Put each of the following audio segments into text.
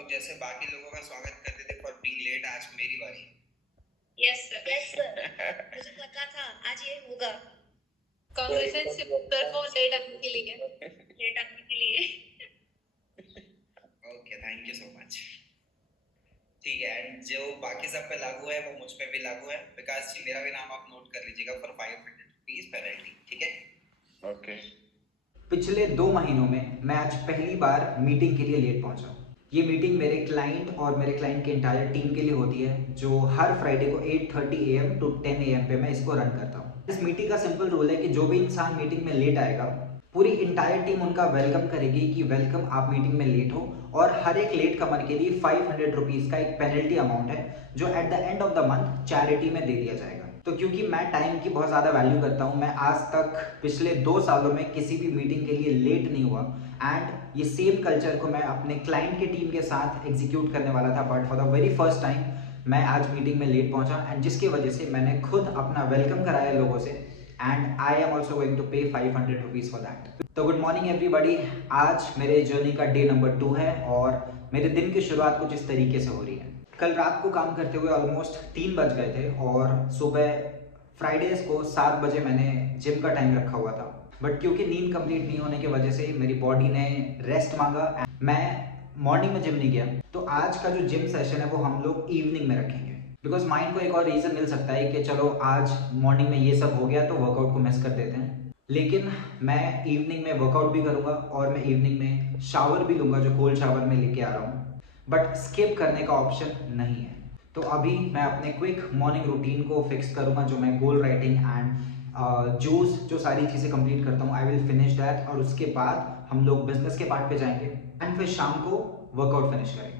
लोग जैसे बाकी लोगों का स्वागत करते थे फॉर बीइंग लेट, आज मेरी बारी। Yes sir, yes sir. मुझे पता था आज ये होगा। Congratulations sir for late आने के लिए। लेट आने के लिए। Okay, thank you so much. ठीक है, एंड जो बाकी सब पे लागू है वो मुझ पे भी लागू है। विकास जी, मेरा भी नाम आप नोट कर लीजिएगा फॉर 500 रुपीज पेनल्टी, ठीक है? ओके। पिछले 2 महीनों में मैं आज पहली बार मीटिंग के लिए लेट पहुंचा। ये मीटिंग मेरे क्लाइंट और मेरे क्लाइंट के इंटायर टीम के लिए होती है, जो हर फ्राइडे को 8:30 AM टू 10 AM पे मैं इसको रन करता हूँ। इस मीटिंग का सिंपल रूल है कि जो भी इंसान मीटिंग में लेट आएगा, पूरी इंटायर टीम उनका वेलकम करेगी कि वेलकम, आप मीटिंग में लेट हो, और हर एक लेट कमर के लिए 500 रुपीज़ का एक पेनल्टी अमाउंट है जो at the end of the month charity में दे दिया जाएगा। तो क्योंकि मैं टाइम की बहुत ज़्यादा वैल्यू करता हूँ, मैं आज तक पिछले 2 सालों में किसी भी मीटिंग के लिए लेट नहीं हुआ, एंड ये सेम कल्चर को मैं अपने क्लाइंट के टीम के साथ एग्जीक्यूट करने वाला था, but for the very first time मैं आज मीटिंग में लेट पहुंचा, एंड जिसकी वजह से मैंने खुद अपना वेलकम कराया लोगों से, and I am also going to pay 500 rupees for that. तो गुड मॉर्निंग एवरीबॉडी। आज मेरे जर्नी का डे नंबर 2 है और मेरे दिन की शुरुआत कुछ इस तरीके से हो रही है। कल रात को काम करते हुए ऑलमोस्ट 3 बज गए थे, और सुबह फ्राइडेज को 7 बजे मैंने जिम का टाइम रखा हुआ था, बट क्योंकि नींद कंप्लीट नहीं होने की वजह से मेरी बॉडी ने रेस्ट मांगा, मैं मॉर्निंग में जिम नहीं गया। तो आज का जो जिम सेशन है वो हम लोग इवनिंग में रखेंगे, बिकॉज माइंड को एक और रीज़न मिल सकता है कि चलो आज मॉर्निंग में ये सब हो गया तो वर्कआउट को मिस कर देते हैं। लेकिन मैं इवनिंग में वर्कआउट भी करूँगा और मैं इवनिंग में शावर भी लूँगा, जो कोल्ड शावर में लेके आ रहा हूँ, बट स्किप करने का ऑप्शन नहीं है। तो अभी मैं अपने क्विक मॉर्निंग रूटीन को फिक्स करूँगा, जो मैं गोल राइटिंग एंड जूस, जो सारी चीज़ें कंप्लीट करता हूँ, आई विल फिनिश दैट, और उसके बाद हम लोग बिजनेस के पार्ट पे जाएंगे, एंड फिर शाम को वर्कआउट फिनिश करेंगे।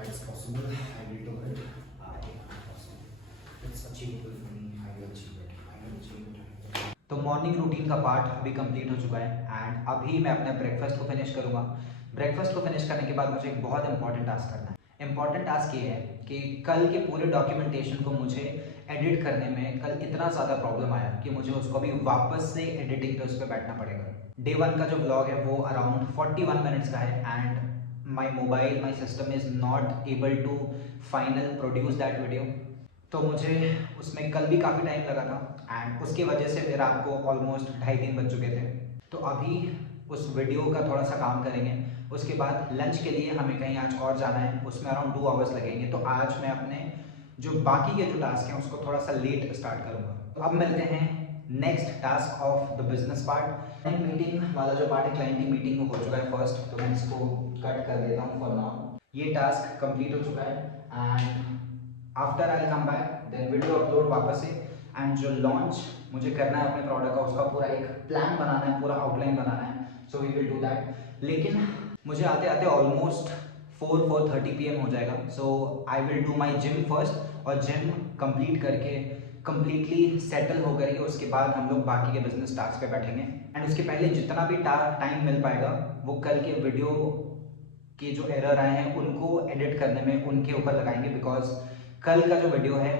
It's possible. I will do it. I am possible. It's achievable for me. I will achieve it. I will achieve it. तो मॉर्निंग रूटीन का पार्ट अभी कंप्लीट हो चुका है, एंड अभी मैं अपने ब्रेकफास्ट को फिनिश करूंगा। ब्रेकफास्ट को फिनिश करने के बाद मुझे एक बहुत इंपॉर्टेंट टास्क करना है। इंपॉर्टेंट टास्क ये है कि कल के पूरे डॉक्यूमेंटेशन को मुझे एडिट करने में कल इतना ज़्यादा प्रॉब्लम आया कि मुझे उसको अभी वापस से एडिटिंग पे उस पर बैठना पड़ेगा। डे 1 का जो ब्लॉग है वो अराउंड 41 मिनट्स का है, and my mobile, my system is not able to final produce that video. तो मुझे उसमें कल भी काफ़ी टाइम लगा था, एंड उसकी वजह से फिर रात को ऑलमोस्ट 2:30-3 बज चुके थे। तो अभी उस वीडियो का थोड़ा सा काम करेंगे, उसके बाद लंच के लिए हमें कहीं आज और जाना है, उसमें अराउंड 2 आवर्स लगेंगे। तो आज मैं अपने जो बाकी के जो टास्क हैं उसको थोड़ा सा लेट स्टार्ट करूँगा। तो अब मिलते हैं next task of the business part. Client meeting वाला जो पार्ट है, क्लाइंट मीटिंग हो चुका है फर्स्ट, तो मैं इसको कट कर देता हूँ फॉर नाउ। ये टास्क कंप्लीट हो चुका है, and after I come back then video upload वापस से, एंड जो लॉन्च मुझे करना है अपने प्रोडक्ट का, उसका पूरा एक प्लान बनाना है, पूरा आउटलाइन बनाना है। So we will do that. लेकिन मुझे आते आते ऑलमोस्ट 4-4:30 PM हो जाएगा। So I will do my gym first, और जिम कंप्लीट करके कंप्लीटली सेटल होकर के उसके बाद हम लोग बाकी के बिजनेस टास्क पे बैठेंगे, एंड उसके पहले जितना भी टाइम मिल पाएगा वो कल के वीडियो के जो एरर आए हैं उनको एडिट करने में उनके ऊपर लगाएंगे, बिकॉज कल का जो वीडियो है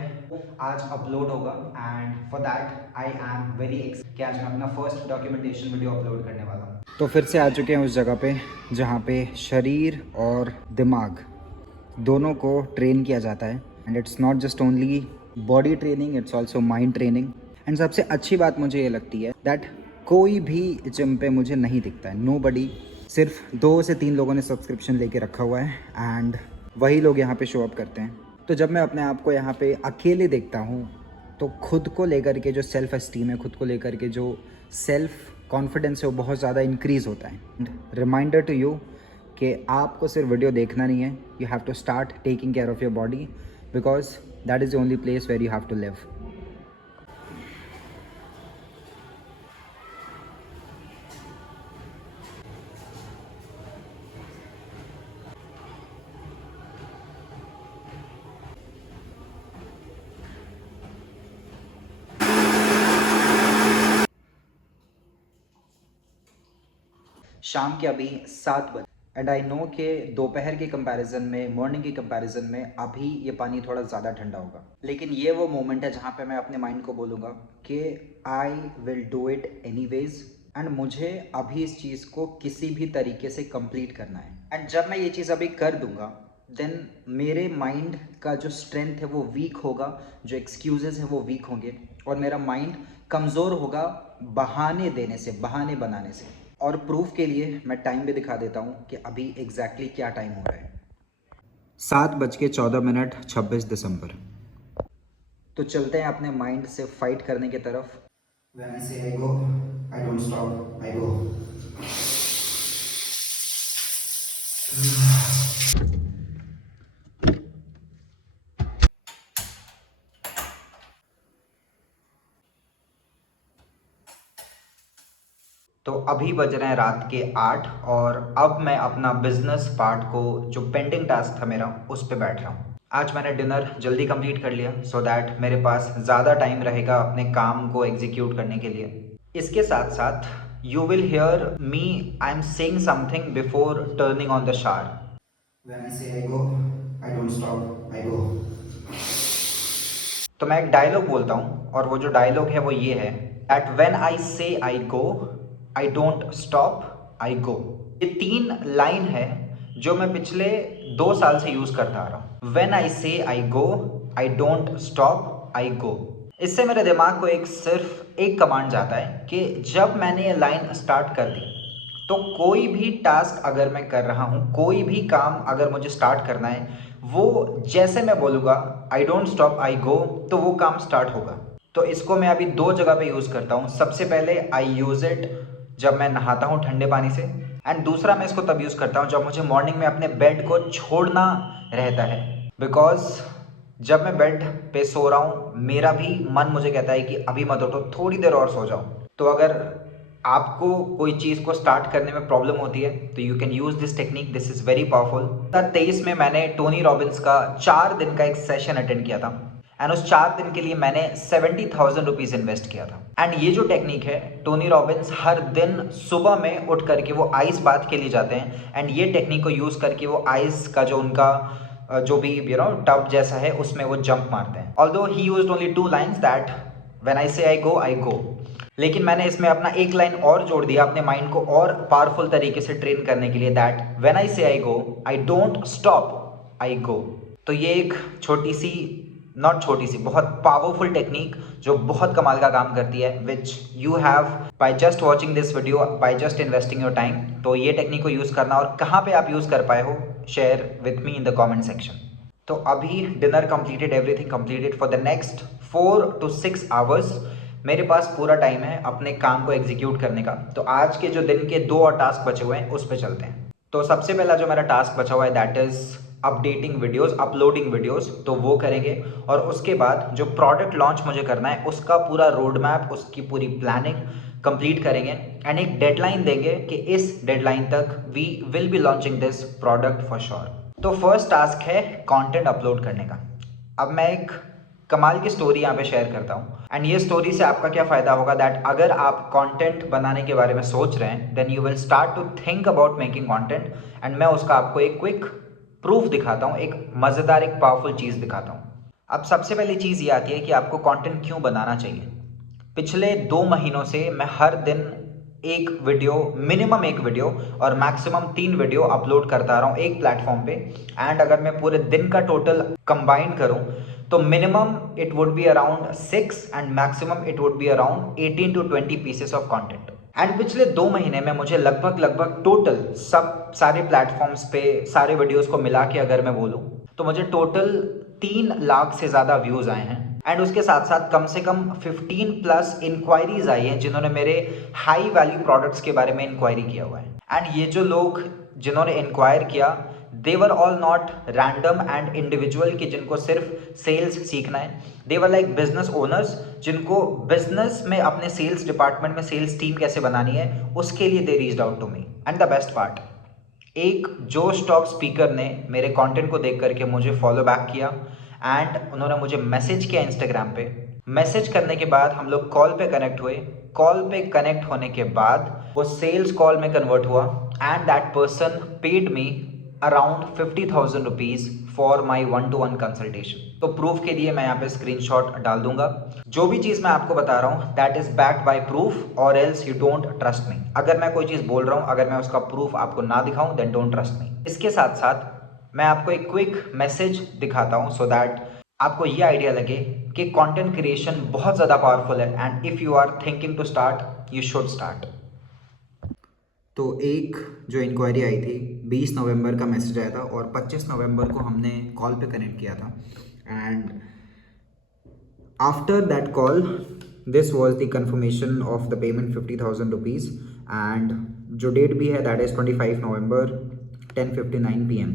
आज अपलोड होगा, and for that I am very कि आज मैं अपना फर्स्ट डॉक्यूमेंटेशन वीडियो अपलोड करने वाला हूँ। तो फिर से आ चुके हैं उस जगह पे जहाँ पे शरीर और दिमाग दोनों को ट्रेन किया जाता है, and it's not just only body training, it's also mind training. And सबसे अच्छी बात मुझे ये लगती है दैट कोई भी जिम पे मुझे नहीं दिखता है, नोबडी। सिर्फ 2 से 3 लोगों ने सब्सक्रिप्शन लेके रखा हुआ है, एंड वही लोग यहाँ पे शो अप करते हैं। तो जब मैं अपने आप को यहाँ पे अकेले देखता हूँ तो खुद को लेकर के जो सेल्फ एस्टीम है, खुद को लेकर के जो सेल्फ कॉन्फिडेंस है, वो बहुत ज़्यादा इंक्रीज़ होता है। रिमाइंडर टू यू कि आपको सिर्फ वीडियो देखना नहीं है, you have to start taking care of your body, because that is the only place where you have to live. शाम के अभी 7 बजे एंड आई नो कि दोपहर के कंपैरिजन में, मॉर्निंग के कंपैरिजन में अभी ये पानी थोड़ा ज़्यादा ठंडा होगा, लेकिन ये वो मोमेंट है जहाँ पे मैं अपने माइंड को बोलूँगा कि आई will do it anyways and मुझे अभी इस चीज़ को किसी भी तरीके से कंप्लीट करना है। एंड जब मैं ये चीज़ अभी कर दूंगा देन मेरे माइंड का जो स्ट्रेंथ है वो वीक होगा, जो एक्सक्यूजेस है वो वीक होंगे और मेरा माइंड कमज़ोर होगा बहाने देने से, बहाने बनाने से। और प्रूफ के लिए मैं टाइम भी दिखा देता हूँ कि अभी एग्जैक्टली क्या टाइम हो रहा है। 7:14 26 दिसंबर। तो चलते हैं अपने माइंड से फाइट करने की तरफ। When I say I go, I don't stop, I go. तो अभी बज रहे हैं रात के 8 और अब मैं अपना बिजनेस पार्ट को, जो पेंडिंग टास्क था मेरा, उस पर बैठ रहा हूँ। आज मैंने डिनर जल्दी कंप्लीट कर लिया सो दैट मेरे पास ज़्यादा टाइम रहेगा अपने काम को एग्जीक्यूट करने के लिए। इसके साथ साथ you will hear me, I am saying something before turning on the shower. When I say I go, I don't stop, I go. तो मैं एक डायलॉग बोलता हूँ और वो जो डायलॉग है वो ये है दैट व्हेन आई से आई गो आई डोंट स्टॉप आई गो। ये 3 लाइन है जो मैं पिछले 2 साल से यूज करता आ रहा हूँ। व्हेन आई से आई गो आई डोंट स्टॉप आई गो। इससे मेरे दिमाग को सिर्फ एक कमांड जाता है कि जब मैंने ये लाइन स्टार्ट कर दी तो कोई भी टास्क अगर मैं कर रहा हूँ, कोई भी काम अगर मुझे स्टार्ट करना है, वो जैसे मैं बोलूँगा आई डोंट स्टॉप आई गो तो वो काम स्टार्ट होगा। तो इसको मैं अभी 2 जगह पे यूज़ करता हूँ। सबसे पहले आई यूज़ इट जब मैं नहाता हूँ ठंडे पानी से, एंड दूसरा मैं इसको तब यूज़ करता हूँ जब मुझे मॉर्निंग में अपने बेड को छोड़ना रहता है। बिकॉज जब मैं बेड पे सो रहा हूँ मेरा भी मन मुझे कहता है कि अभी मत उठो, थोड़ी देर और सो जाओ। तो अगर आपको कोई चीज़ को स्टार्ट करने में प्रॉब्लम होती है तो you can use this technique, this is very powerful. 2023 में मैंने टोनी रॉबिन्स का 4 दिन का एक सेशन अटेंड किया था एंड उस 4 दिन के लिए मैंने 70,000 रुपीज़ इन्वेस्ट किया था। एंड ये जो टेक्निक है, टोनी रॉबिन्स हर दिन सुबह में उठ करके वो आइस बाथ के लिए जाते हैं एंड ये टेक्निक को यूज़ करके वो आइस का जो उनका जो भी टब जैसा है उसमें वो जंप मारते हैं। Although he used only 2 lines that when I से आई गो, लेकिन मैंने इसमें अपना एक लाइन और जोड़ दिया अपने माइंड को और पावरफुल तरीके से ट्रेन करने के लिए, दैट व्हेन आई से आई गो आई डोंट स्टॉप आई गो। तो ये एक छोटी सी, नॉट छोटी सी, बहुत पावरफुल टेक्निक जो बहुत कमाल का काम करती है, which you have by just watching this video, by just investing your time. तो ये टेक्निक को यूज़ करना और कहाँ पे आप यूज़ कर पाए हो, share with me in the comment section. तो अभी dinner completed, everything completed. For the next 4 to 6 hours मेरे पास पूरा टाइम है अपने काम को एग्जीक्यूट करने का। तो आज के जो दिन के 2 और टास्क बचे हुए हैं उस पर चलते हैं। तो सबसे पहला जो मेरा टास्क बचा हुआ है that is updating videos, uploading videos, तो वो करेंगे। और उसके बाद जो प्रोडक्ट लॉन्च मुझे करना है उसका पूरा रोड मैप, उसकी पूरी प्लानिंग कंप्लीट करेंगे एंड एक डेडलाइन देंगे कि इस डेडलाइन तक we will be launching this product for sure. तो फर्स्ट टास्क है कंटेंट अपलोड करने का। अब मैं एक कमाल की स्टोरी यहाँ पे शेयर करता हूँ एंड ये स्टोरी से आपका क्या फ़ायदा होगा दैट अगर आप कंटेंट बनाने के बारे में सोच रहे हैं then you will start to think about making content and मैं उसका आपको एक क्विक प्रूफ दिखाता हूँ, एक मज़ेदार, एक पावरफुल चीज़ दिखाता हूँ। अब सबसे पहली चीज़ ये आती है कि आपको कंटेंट क्यों बनाना चाहिए। पिछले 2 महीनों से मैं हर दिन एक वीडियो, मिनिमम एक वीडियो और मैक्सिमम 3 वीडियो अपलोड करता आ रहा हूँ एक प्लेटफॉर्म पे। एंड अगर मैं पूरे दिन का टोटल कंबाइन करूँ तो minimum it would be around 6 and maximum it would be around 18 to 20 pieces of content. And पिछले 2 महीने में मुझे लगभग टोटल सारे प्लेटफॉर्म्स पे सारे वीडियोस को मिला के अगर मैं बोलूँ तो मुझे टोटल 3 लाख से ज़्यादा व्यूज़ आए हैं। एंड उसके साथ साथ कम से कम 15+ इंक्वायरीज आई हैं जिन्होंने मेरे हाई वैल्यू प्रोडक्ट्स के बारे में इंक्वायरी किया हुआ है। एंड ये जो लोग जिन्होंने इंक्वायर किया they were all not random and individual कि जिनको सिर्फ सेल्स सीखना है। They were like business owners जिनको बिजनेस में अपने सेल्स डिपार्टमेंट में सेल्स टीम कैसे बनानी है उसके लिए they reached out to me. And the best part, एक जो स्टॉक स्पीकर ने मेरे कंटेंट को देख करके मुझे फॉलो बैक किया एंड उन्होंने मुझे मैसेज किया इंस्टाग्राम पे। मैसेज करने के बाद हम लोग कॉल पे कनेक्ट हुए। कॉल पे कनेक्ट होने के बाद वो सेल्स कॉल में कन्वर्ट हुआ and that person paid me around 50,000 rupees for my 1-to-1 consultation. तो प्रूफ के लिए मैं यहाँ पे स्क्रीनशॉट डाल दूंगा। जो भी चीज़ मैं आपको बता रहा हूँ that is backed by proof और else you don't trust me. अगर मैं कोई चीज़ बोल रहा हूँ, अगर मैं उसका प्रूफ आपको ना दिखाऊं देन डोंट ट्रस्ट मी। इसके साथ साथ मैं आपको एक क्विक मैसेज दिखाता हूँ सो दैट आपको ये आइडिया लगे कि कंटेंट क्रिएशन बहुत ज़्यादा पावरफुल है and if you are thinking to start you should start. तो एक जो इंक्वायरी आई थी 20 नवंबर का मैसेज आया था और 25 नवंबर को हमने कॉल पे कनेक्ट किया था and after that call this was the confirmation of the payment 50,000 rupees and जो डेट भी है दैट इज़ 25 नवंबर 10:59 PM।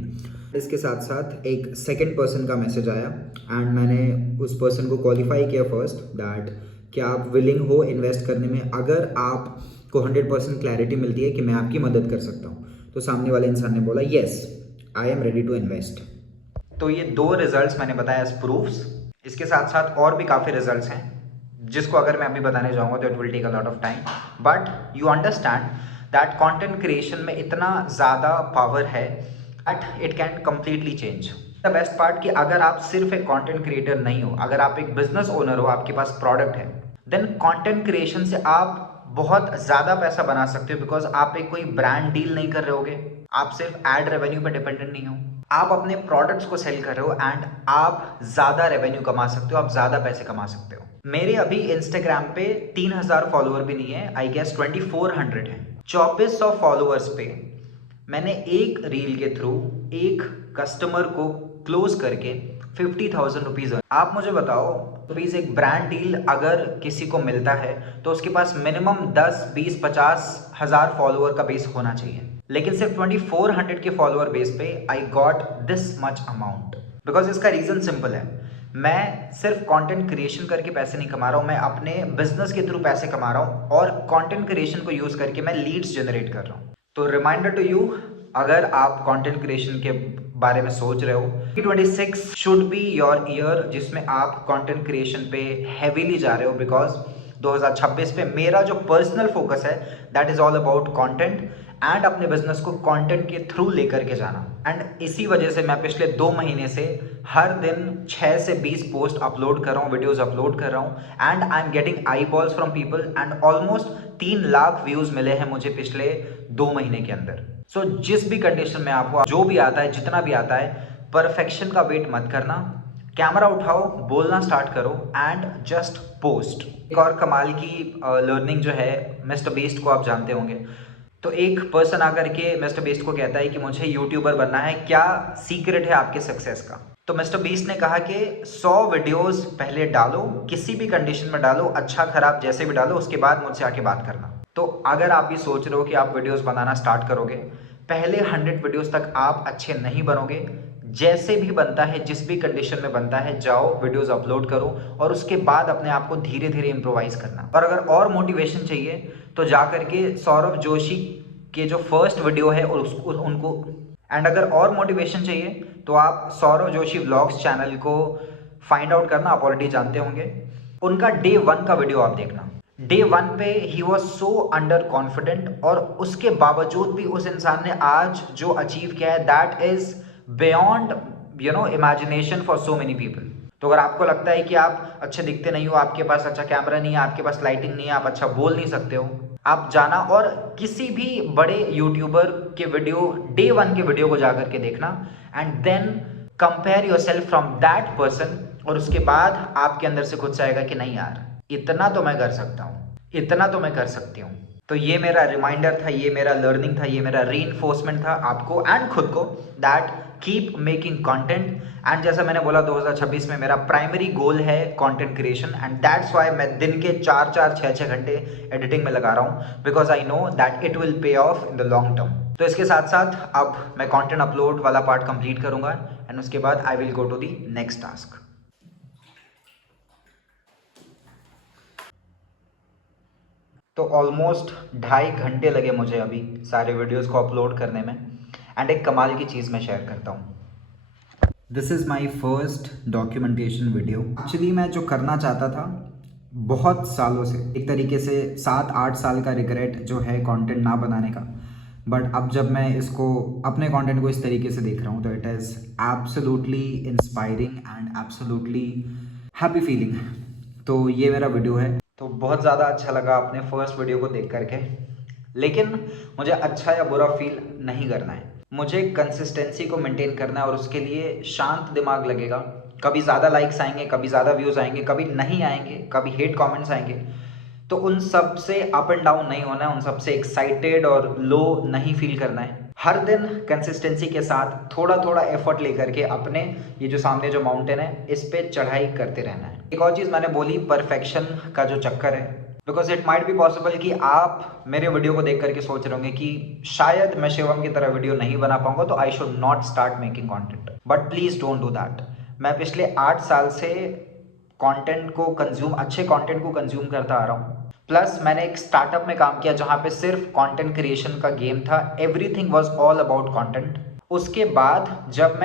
इसके साथ साथ एक सेकंड पर्सन का मैसेज आया एंड मैंने उस पर्सन को क्वालिफाई किया फर्स्ट दैट क्या आप विलिंग हो इन्वेस्ट करने में। अगर आप को 100% क्लैरिटी मिलती है कि मैं आपकी मदद कर सकता हूँ, तो सामने वाले इंसान ने बोला yes I am ready to invest. तो ये 2 रिजल्ट्स मैंने बताया एज प्रूफ्स। इसके साथ साथ और भी काफ़ी रिजल्ट्स हैं जिसको अगर मैं अभी बताने जाऊँगा तो it will take a lot of time, but you understand that content creation में इतना ज़्यादा पावर है that it can completely change. The best part कि अगर आप सिर्फ एक कंटेंट क्रिएटर नहीं हो, अगर आप एक बिजनेस ओनर हो, आपके पास प्रोडक्ट है, देन कंटेंट क्रिएशन से आप बहुत ज़्यादा पैसा बना सकते हो बिकॉज आप एक कोई ब्रांड डील नहीं कर रहे होगे, आप सिर्फ एड रेवेन्यू पे डिपेंडेंट नहीं हो, आप अपने प्रोडक्ट्स को सेल कर रहे हो एंड आप ज़्यादा रेवेन्यू कमा सकते हो, आप ज़्यादा पैसे कमा सकते हो। मेरे अभी इंस्टाग्राम पे 3,000 फॉलोअर भी नहीं है, आई गेस 2400 है। 2400 फॉलोअर्स पे मैंने एक रील के थ्रू एक कस्टमर को क्लोज करके 50,000 रुपीज़। आप मुझे बताओ रुपीज़ एक ब्रांड डील अगर किसी को मिलता है तो उसके पास मिनिमम 10, 20, 50,000 फॉलोअर का बेस होना चाहिए, लेकिन सिर्फ 2400 के फॉलोअर बेस पे I got this much amount. Because इसका रीज़न सिंपल है, मैं सिर्फ कंटेंट क्रिएशन करके पैसे नहीं कमा रहा हूँ, मैं अपने बिजनेस के थ्रू पैसे कमा रहा हूँ और कंटेंट क्रिएशन को यूज़ करके मैं लीड्स जनरेट कर रहा हूँ। तो रिमाइंडर टू यू, अगर आप कंटेंट क्रिएशन के बारे में सोच रहे हो, 2026 शुड बी योर ईयर जिसमें आप कंटेंट क्रिएशन पे हैवीली जा रहे हो, बिकॉज 2026 पे मेरा जो पर्सनल फोकस है that is all about content and अपने बिजनेस को कंटेंट के थ्रू लेकर के जाना। एंड इसी वजह से मैं पिछले 2 महीने से हर दिन 6 से 20 पोस्ट अपलोड कर रहा हूँ, वीडियोस अपलोड कर रहा हूँ and I am getting I balls from people and almost 3 lakh views मिले हैं मुझे पिछले 2 महीने के अंदर। सो जिस भी कंडीशन में आप हो, जो भी आता है, जितना भी आता है, परफेक्शन का वेट मत करना, कैमरा उठाओ, बोलना स्टार्ट करो एंड जस्ट पोस्ट। एक और कमाल की लर्निंग जो है, मिस्टर बीस्ट को आप जानते होंगे, तो एक पर्सन आकर के मिस्टर बीस्ट को कहता है कि मुझे यूट्यूबर बनना है, क्या सीक्रेट है आपके सक्सेस का। तो मिस्टर बीस्ट ने कहा कि 100 वीडियोस पहले डालो, किसी भी कंडीशन में डालो, अच्छा खराब जैसे भी डालो, उसके बाद मुझसे आके बात करना। तो अगर आप भी सोच रहे हो कि आप वीडियोस बनाना स्टार्ट करोगे, पहले 100 वीडियोस तक आप अच्छे नहीं बनोगे, जैसे भी बनता है, जिस भी कंडीशन में बनता है, जाओ वीडियोस अपलोड करो और उसके बाद अपने आप को धीरे धीरे इम्प्रोवाइज करना। और अगर और मोटिवेशन चाहिए तो जा करके सौरभ जोशी के जो फर्स्ट वीडियो है उनको, एंड अगर और मोटिवेशन चाहिए तो आप सौरभ जोशी व्लॉग्स चैनल को फाइंड आउट करना, आप ऑलरेडी जानते होंगे, उनका डे 1 का वीडियो आप देखना। डे 1 पे he was so under confident और उसके बावजूद भी उस इंसान ने आज जो अचीव किया है that is beyond imagination for so many people. तो अगर आपको लगता है कि आप अच्छे दिखते नहीं हो, आपके पास अच्छा कैमरा नहीं है, आपके पास लाइटिंग नहीं है, आप अच्छा बोल नहीं सकते हो, आप जाना और किसी भी बड़े यूट्यूबर के वीडियो, डे 1 के वीडियो को जाकर के देखना and then compare yourself from that person, और उसके बाद आपके अंदर से खुद से आएगा कि नहीं यार, इतना तो मैं कर सकता हूँ, इतना तो मैं कर सकती हूँ। तो ये मेरा रिमाइंडर था, ये मेरा लर्निंग था, ये मेरा रीइंफोर्समेंट था आपको एंड खुद को, that keep making content. And जैसा मैंने बोला 2026 में मेरा प्राइमरी गोल है content creation and that's why मैं दिन के 4-4, 6-6 घंटे एडिटिंग में लगा रहा हूँ, because I know that it will pay off in the long term. तो इसके साथ साथ अब मैं कंटेंट अपलोड वाला पार्ट कंप्लीट करूंगा एंड उसके बाद I will go to the next task. तो ऑलमोस्ट 2.5 घंटे लगे मुझे अभी सारे वीडियोस को अपलोड करने में एंड एक कमाल की चीज़ मैं शेयर करता हूँ। This is my first documentation video. Actually मैं जो करना चाहता था बहुत सालों से, एक तरीके से 7-8 साल का रिग्रेट जो है कंटेंट ना बनाने का। बट अब जब मैं इसको, अपने कंटेंट को इस तरीके से देख रहा हूँ, तो it is absolutely inspiring and absolutely happy feeling. तो ये मेरा वीडियो है। तो बहुत ज़्यादा अच्छा लगा अपने फर्स्ट वीडियो को देख करके, लेकिन मुझे अच्छा या बुरा फील नहीं करना है। मुझे कंसिस्टेंसी को मेंटेन करना है और उसके लिए शांत दिमाग लगेगा। कभी ज़्यादा लाइक्स आएंगे, कभी ज़्यादा व्यूज़ आएंगे, कभी नहीं आएंगे, कभी हेट कमेंट्स आएंगे। तो उन सब से अप एंड डाउन नहीं होना है, उन सब से एक्साइटेड और लो नहीं फील करना है। हर दिन कंसिस्टेंसी के साथ थोड़ा थोड़ा एफर्ट लेकर के अपने ये जो सामने जो माउंटेन है इस पे चढ़ाई करते रहना है। एक और चीज़ मैंने बोली, परफेक्शन का जो चक्कर है, because it might be possible कि आप मेरे वीडियो को देख करके सोच रहे होंगे कि शायद मैं शिवम की तरह वीडियो नहीं बना पाऊंगा, तो I should not start making content. But please don't do that. मैं पिछले 8 साल से कंटेंट को कंज्यूम, अच्छे कंटेंट को कंज्यूम करता आ रहा हूँ। प्लस मैंने एक स्टार्टअप में काम किया जहाँ पे सिर्फ कंटेंट क्रिएशन का गेम था, everything was all about content. उसके बाद जब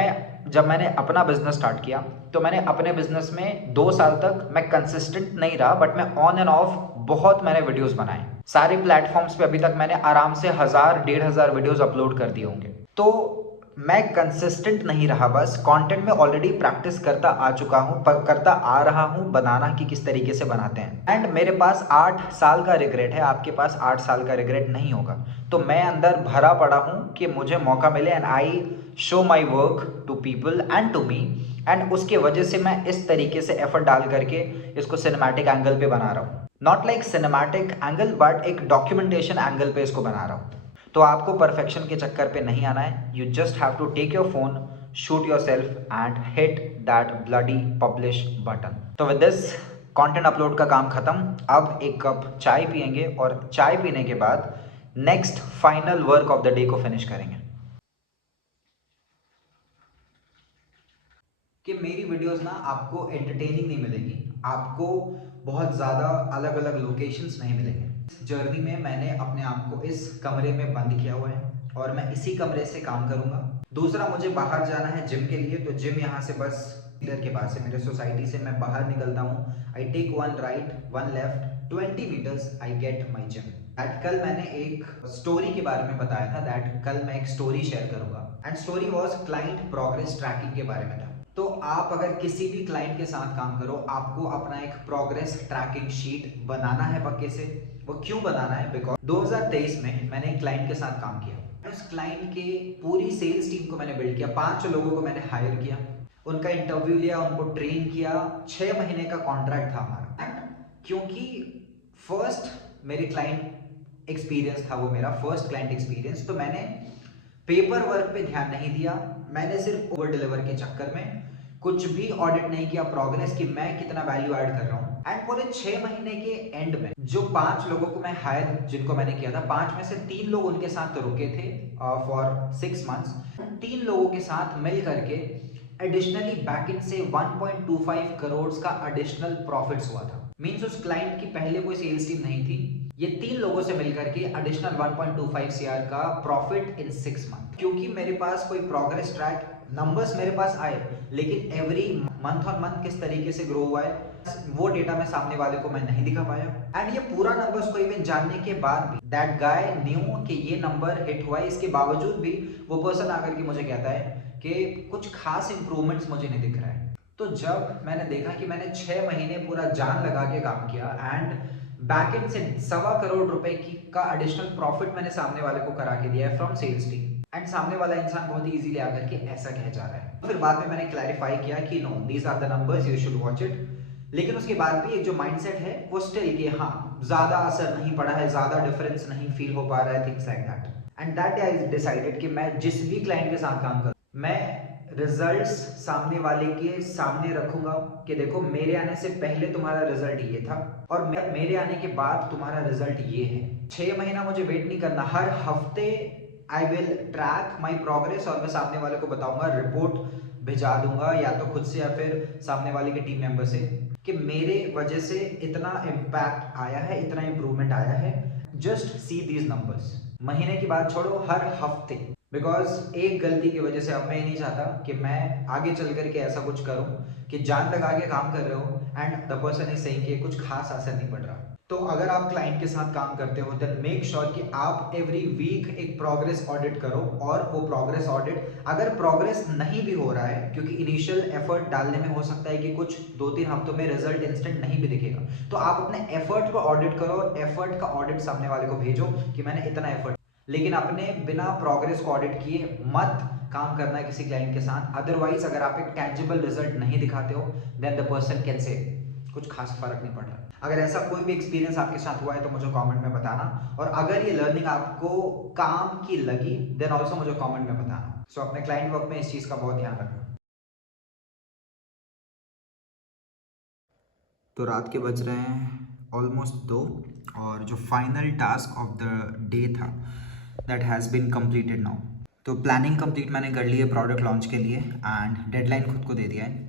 मैंने अपना बिजनेस स्टार्ट किया, तो मैंने अपने बिजनेस में 2 साल तक मैं कंसिस्टेंट नहीं रहा, बट मैं ऑन एंड ऑफ बहुत मैंने वीडियोस बनाए। सारे प्लेटफॉर्म्स पे अभी तक मैंने आराम से 1000-1500 वीडियोस अपलोड कर दिए होंगे। तो मैं कंसिस्टेंट नहीं रहा, बस कंटेंट में ऑलरेडी प्रैक्टिस करता आ चुका हूँ, करता आ रहा हूँ बनाना कि किस तरीके से बनाते हैं। एंड मेरे पास 8 साल का रिग्रेट है, आपके पास 8 साल का रिग्रेट नहीं होगा। तो मैं अंदर भरा पड़ा हूँ कि मुझे मौका मिले and I show my work to people and to me. And उसके वजह से मैं इस तरीके से एफर्ट डाल करके इसको सिनेमैटिक एंगल पे बना रहा हूँ। Not like cinematic angle, but एक डॉक्यूमेंटेशन एंगल पे इसको बना रहा हूँ। तो आपको परफेक्शन के चक्कर पे नहीं आना है। You just have to take your phone, shoot yourself and hit that bloody publish button. तो विद दिस कंटेंट अपलोड का काम खत्म। अब एक कप चाय पियेंगे और चाय पीने के बाद next final work of the day को फिनिश करेंगे। कि मेरी वीडियोस ना आपको एंटरटेनिंग नहीं मिलेगी, आपको बहुत ज़्यादा अलग अलग लोकेशंस नहीं मिलेंगे। इस जर्नी में मैंने अपने आप को इस कमरे में बंद किया हुआ है और मैं इसी कमरे से काम करूंगा। दूसरा, मुझे बाहर जाना है जिम के लिए, तो जिम यहाँ से बस इधर के पास है, मेरे सोसाइटी से मैं बाहर निकलता हूँ। I take 1 right 1 left 20 metres, I get my gym. कल मैंने एक स्टोरी के बारे में बताया था, दैट कल मैं एक स्टोरी शेयर करूंगा and story was client progress tracking के बारे में था। तो आप अगर किसी भी क्लाइंट के साथ काम करो, आपको अपना एक प्रोग्रेस ट्रैकिंग शीट बनाना है पक्के से। वो क्यों बनाना है? बिकॉज 2023 में मैंने एक क्लाइंट के साथ काम किया। उस क्लाइंट के पूरी सेल्स टीम को मैंने बिल्ड किया, 5 लोगों को मैंने हायर किया, उनका इंटरव्यू लिया, उनको ट्रेन किया। 6 महीने का कॉन्ट्रैक्ट था हमारा। एंड क्योंकि फर्स्ट मेरे क्लाइंट एक्सपीरियंस था, वो मेरा फर्स्ट क्लाइंट एक्सपीरियंस, तो मैंने पेपर वर्क पे ध्यान नहीं दिया। मैंने सिर्फ ओवर डिलीवर के चक्कर में कुछ भी ऑडिट नहीं किया प्रोग्रेस की मैं कितना वैल्यू ऐड कर रहा हूँ। एंड पूरे 6 महीने के एंड में जो 5 लोगों को मैं हायर, जिनको मैंने किया था, 5 में से 3 लोग उनके साथ रुके थे फॉर 6 मंथ्स। 3 लोगों के साथ मिल करके एडिशनली बैकएंड से 1.25 करोड़ का एडिशनल प्रॉफिट्स हुआ था। मींस उस क्लाइंट की पहले कोई सेल्स टीम नहीं थी, ये 3 लोगों से मिलकर के एडिशनल 1.25 CR का प्रॉफिट इन 6 मंथ। क्योंकि मेरे पास कोई प्रोग्रेस ट्रैक नंबर्स मेरे पास आए, लेकिन एवरी मंथ ऑन मंथ किस तरीके से ग्रो हुआ है वो डेटा मैं सामने वाले को मैं नहीं दिखा पाया। एंड ये पूरा नंबर्स को इवन जानने के बाद भी दैट गाय न्यू कि ये नंबर हिट हुआ है, इसके बावजूद भी वो पर्सन आकर के मुझे कहता है कि कुछ खास इंप्रूवमेंट्स मुझे नहीं दिख रहा है। तो जब मैंने देखा कि मैंने 6 महीने पूरा जान लगा के काम किया एंड बैकएंड से 1.25 करोड़ रुपए की का एडिशनल प्रॉफिट मैंने सामने वाले को करा के दिया है फ्रॉम सेल्स टीम, एंड सामने वाला इंसान बहुत ही इजीली आकर के ऐसा कह जा रहा है। फिर बाद में मैंने क्लैरिफाई किया कि no, these are the numbers, you should watch it. लेकिन उसके बाद भी एक जो माइंडसेट है वो स्टिल कि हाँ, ज्यादा असर नहीं पड़ा है, ज्यादा डिफरेंस नहीं फील हो पा रहा है, things like that. And that day I decided कि मैं जिस भी क्लाइंट के साथ काम करूं, मैं रिजल्ट्स सामने वाले के सामने रखूंगा कि देखो मेरे आने से पहले तुम्हारा रिजल्ट ये था और मेरे आने के बाद तुम्हारा रिजल्ट ये है। 6 महीना मुझे वेट नहीं करना, हर हफ्ते I will track my progress और मैं सामने वाले को बताऊंगा, रिपोर्ट भिजा दूंगा या तो खुद से या फिर सामने वाले के टीम मेंबर से कि मेरे वजह से इतना इम्पैक्ट आया है, इतना इंप्रूवमेंट आया है। Just see these numbers. महीने की बात छोड़ो, हर हफ्ते। बिकॉज एक गलती की वजह से अब मैं नहीं चाहता कि मैं आगे चल करके ऐसा कुछ करूं कि जान लगा के काम कर रहे हो and the person is saying कि कुछ खास असर नहीं पड़ रहा। तो अगर आप क्लाइंट के साथ काम करते हो देन मेक श्योर कि आप एवरी वीक एक प्रोग्रेस ऑडिट करो, और वो प्रोग्रेस ऑडिट अगर प्रोग्रेस नहीं भी हो रहा है, क्योंकि इनिशियल एफर्ट डालने में हो सकता है कि कुछ 2-3 हफ्तों में रिजल्ट इंस्टेंट नहीं भी दिखेगा, तो आप अपने एफर्ट को ऑडिट करो और एफर्ट का ऑडिट सामने वाले को भेजो कि मैंने इतना एफर्ट, लेकिन अपने बिना प्रोग्रेस को ऑडिट किए मत काम करना है किसी क्लाइंट के साथ। अदरवाइज अगर आप एक टेंजिबल रिजल्ट नहीं दिखाते हो then the person can say कुछ खास फर्क नहीं पड़ रहा। अगर ऐसा कोई भी एक्सपीरियंस आपके साथ हुआ है तो मुझे कमेंट में बताना, और अगर ये लर्निंग आपको काम की लगी देन ऑल्सो मुझे कमेंट में बताना। सो अपने क्लाइंट वर्क में इस चीज़ का बहुत ध्यान रखना। तो रात के बज रहे हैं ऑलमोस्ट 2, और जो final task of the day था that has been completed now. तो प्लानिंग कंप्लीट मैंने कर ली है प्रोडक्ट लॉन्च के लिए, एंड डेडलाइन खुद को दे दिया है।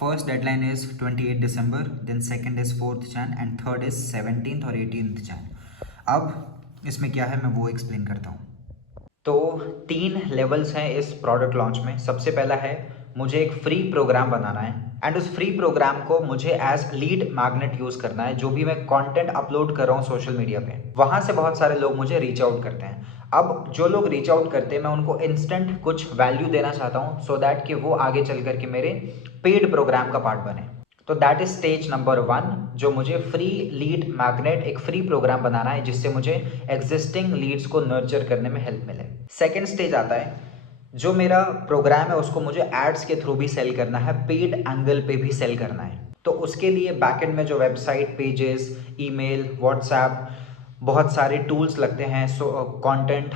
First deadline is 28 December, then second is 4th Jan, and third is 17th और 18th जैन। अब इसमें क्या है मैं वो एक्सप्लेन करता हूँ। तो 3 लेवल्स हैं इस प्रोडक्ट लॉन्च में। सबसे पहला है मुझे एक फ्री प्रोग्राम बनाना है, एंड उस फ्री प्रोग्राम को मुझे एज लीड मैग्नेट यूज़ करना है। जो भी मैं कंटेंट अपलोड कर रहा हूँ सोशल मीडिया पे, वहाँ से बहुत सारे लोग मुझे रीच आउट करते हैं। अब जो लोग रीच आउट करते हैं मैं उनको इंस्टेंट कुछ वैल्यू देना चाहता हूँ, सो दैट कि वो आगे चल करके मेरे पेड प्रोग्राम का पार्ट बने। तो दैट इज स्टेज नंबर 1, जो मुझे फ्री लीड मैग्नेट एक फ्री प्रोग्राम बनाना है जिससे मुझे एग्जिस्टिंग लीड्स को नर्चर करने में हेल्प मिले। सेकेंड स्टेज आता है, जो मेरा प्रोग्राम है उसको मुझे एड्स के थ्रू भी सेल करना है, पेड एंगल पे भी सेल करना है। तो उसके लिए बैकएंड में जो वेबसाइट, पेजेस, ईमेल, व्हाट्सएप, बहुत सारे टूल्स लगते हैं। सो कंटेंट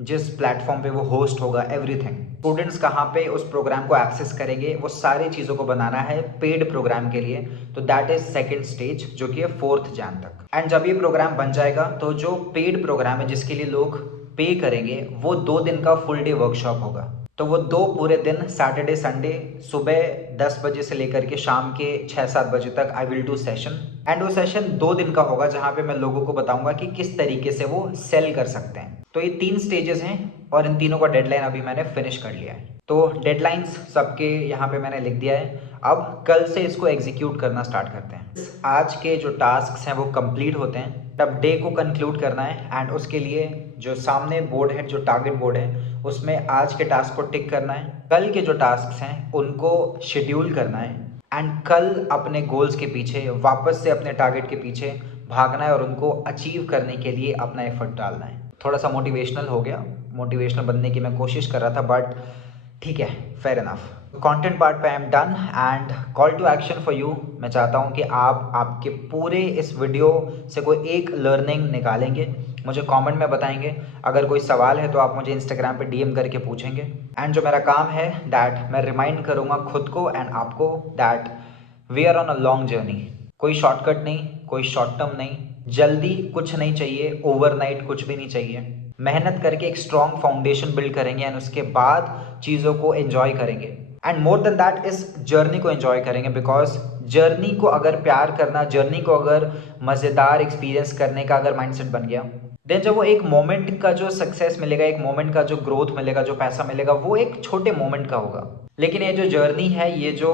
जिस प्लेटफॉर्म पे वो होस्ट होगा, एवरीथिंग, स्टूडेंट्स कहाँ पे उस प्रोग्राम को एक्सेस करेंगे, वो सारी चीज़ों को बनाना है पेड प्रोग्राम के लिए। तो दैट इज सेकेंड स्टेज, जो कि है 4th जैन तक। एंड जब ये प्रोग्राम बन जाएगा तो जो पेड प्रोग्राम है जिसके लिए लोग पे करेंगे, वो 2 दिन का फुल डे वर्कशॉप होगा। तो वो 2 पूरे दिन, सैटरडे संडे, सुबह 10 बजे से लेकर के शाम के 6-7 बजे तक आई विल डू सेशन। एंड वो सेशन 2 दिन का होगा जहाँ पे मैं लोगों को बताऊंगा कि किस तरीके से वो सेल कर सकते हैं। तो ये 3 स्टेजेस हैं, और इन तीनों का डेडलाइन अभी मैंने फिनिश कर लिया है। तो डेडलाइंस सबके यहाँ पे मैंने लिख दिया है। अब कल से इसको एग्जीक्यूट करना स्टार्ट करते हैं। आज के जो टास्क हैं वो कंप्लीट होते हैं, तब डे को कंक्लूड करना है। एंड उसके लिए जो सामने बोर्ड है, जो टारगेट बोर्ड है, उसमें आज के टास्क को टिक करना है। कल के जो टास्क हैं उनको शेड्यूल करना है, एंड कल अपने गोल्स के पीछे वापस से अपने टारगेट के पीछे भागना है और उनको अचीव करने के लिए अपना एफर्ट डालना है। थोड़ा सा मोटिवेशनल हो गया, मोटिवेशनल बनने की मैं कोशिश कर रहा था, बट ठीक है, फेयर इनफ। कंटेंट पार्ट पे I am done, and call to action for you. मैं चाहता हूँ कि आप आपके पूरे इस वीडियो से कोई एक लर्निंग निकालेंगे, मुझे कमेंट में बताएंगे। अगर कोई सवाल है तो आप मुझे इंस्टाग्राम पे डीएम करके पूछेंगे। एंड जो मेरा काम है दैट मैं रिमाइंड करूँगा खुद को एंड आपको that we are on a long journey. कोई शॉर्टकट नहीं, कोई शॉर्ट टर्म नहीं, जल्दी कुछ नहीं चाहिए, ओवरनाइट कुछ भी नहीं चाहिए। मेहनत करके एक स्ट्रॉन्ग फाउंडेशन बिल्ड करेंगे, एंड उसके बाद चीज़ों को एंजॉय करेंगे। एंड मोर देन दैट इस जर्नी को एंजॉय करेंगे, बिकॉज जर्नी को अगर प्यार करना, जर्नी को अगर मज़ेदार एक्सपीरियंस करने का अगर माइंडसेट बन गया, देन जब वो एक मोमेंट का जो सक्सेस मिलेगा, एक मोमेंट का जो ग्रोथ मिलेगा, जो पैसा मिलेगा, वो एक छोटे मोमेंट का होगा। लेकिन ये जो जर्नी है, ये जो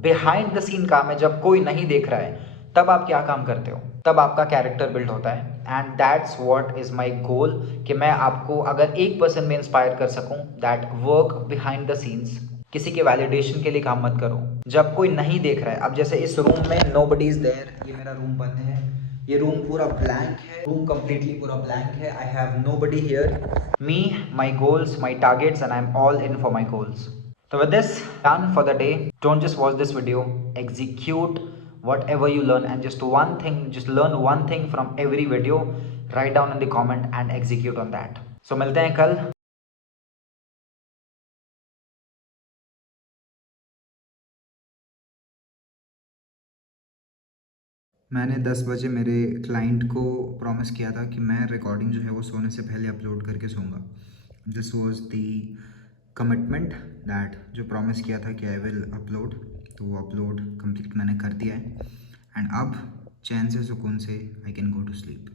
बिहाइंड द सीन काम है, जब कोई नहीं देख रहा है तब आप क्या काम करते हो, तब आपका कैरेक्टर बिल्ड होता है। And that's what is my goal, कि मैं आपको अगर 1% में इंस्पायर कर सकूं, that work behind the scenes. किसी के वैलिडेशन के लिए काम मत करो जब कोई नहीं देख रहा है। अब जैसे इस रूम में नोबडी इज देयर, ये मेरा रूम बंद है, ये रूम पूरा ब्लैंक है, रूम कंप्लीटली पूरा ब्लैंक है। I have nobody here, me, my goals, my targets, and I am all in for my goals. So with this, done for the day. Don't just watch this video, execute whatever you learn, and just learn one thing from every video. Write down in the comment and execute on that. So मिलते हैं कल। मैंने 10 बजे मेरे client को promise किया था कि मैं रिकॉर्डिंग जो है वो सोने से पहले अपलोड करके सोऊंगा। This was the commitment that, जो प्रॉमिस किया था कि आई विल अपलोड, तो वो अपलोड कंप्लीट मैंने कर दिया है। एंड अब चैन से, सुकून से I can go to sleep.